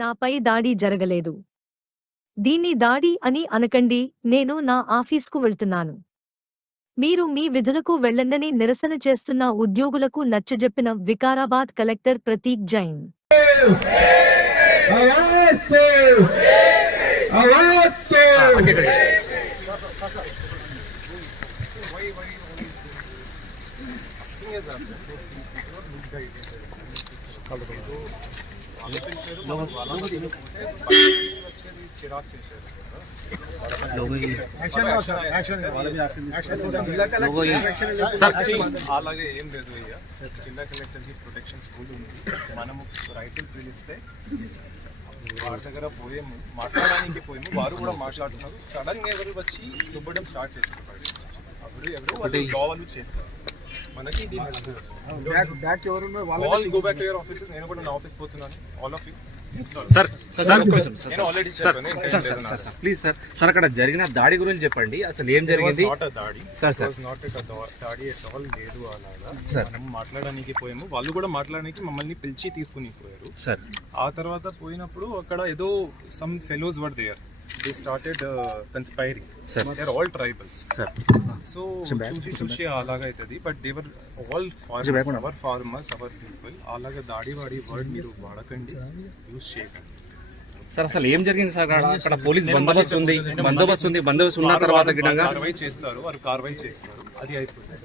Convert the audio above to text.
నాపై దాడి జరగలేదు. దీన్ని దాడి అని అనకండి నేను నా ఆఫీస్కు వెళ్తున్నాను. మీరు మీ విధులకు వెళ్ళండని నిరసన చేస్తున్న ఉద్యోగులకు నచ్చజెప్పిన వికారాబాద్ కలెక్టర్ ప్రతీక్ జైన్. అలాగే ఏం లేదు అయ్యా జిల్లా కలెక్టర్కి ప్రొటెక్షన్ స్కూల్ ఉంది మనము రైతులు పిలిస్తే వారి దగ్గర పోయాము మాట్లాడడానికి పోయాము వారు కూడా మాట్లాడుతున్నారు సడన్గా ఎవరు వచ్చి దుబ్బడం స్టార్ట్ చేశారు బయట. ఎవరు ఎవరు వాళ్ళు జాబ్ వాళ్ళు చేస్తారు మనకి ఇది బ్యాక్ బ్యాక్ ఎవరు all go back to your office నేను కూడా నా ఆఫీస్ పోతున్నాను. All of you sir sir sir please sir sir అక్కడ జరిగిన దాడి గురించి చెప్పండి. అసలు ఏం జరిగింది? నాట్ దాడి. Sir, sir. నాట్ దాడి ఎట్ ఆల్ లేదు అలాగా. సార్. మనం మాట్లాడడానికి పోయాము. వాళ్ళు కూడా మాట్లాడడానికి మమ్మల్ని పిలిచి తీసుకుని పోయారు. సార్. ఆ తర్వాత పోయినప్పుడు అక్కడ ఏదో some fellows were they started conspiring Sir. They are all tribals sir so చూసి చూసి అలాగా అవుతుంది but they were all farmers our farmers our people అలాగా దాడి వాడి వర్డ్ మీరు వాడకండి యూస్ చేయకండి. సార్ అసలు ఏం జరిగింది సార్? అక్కడ పోలీస్ బందోబస్తు ఉంది. బందోబస్తు ఉంది. బందోబస్తు ఉన్న తర్వాత గిడంగా కార్వాయి చేస్తారు వారు కార్వాయి చేస్తారు. అది అయిపోతుంది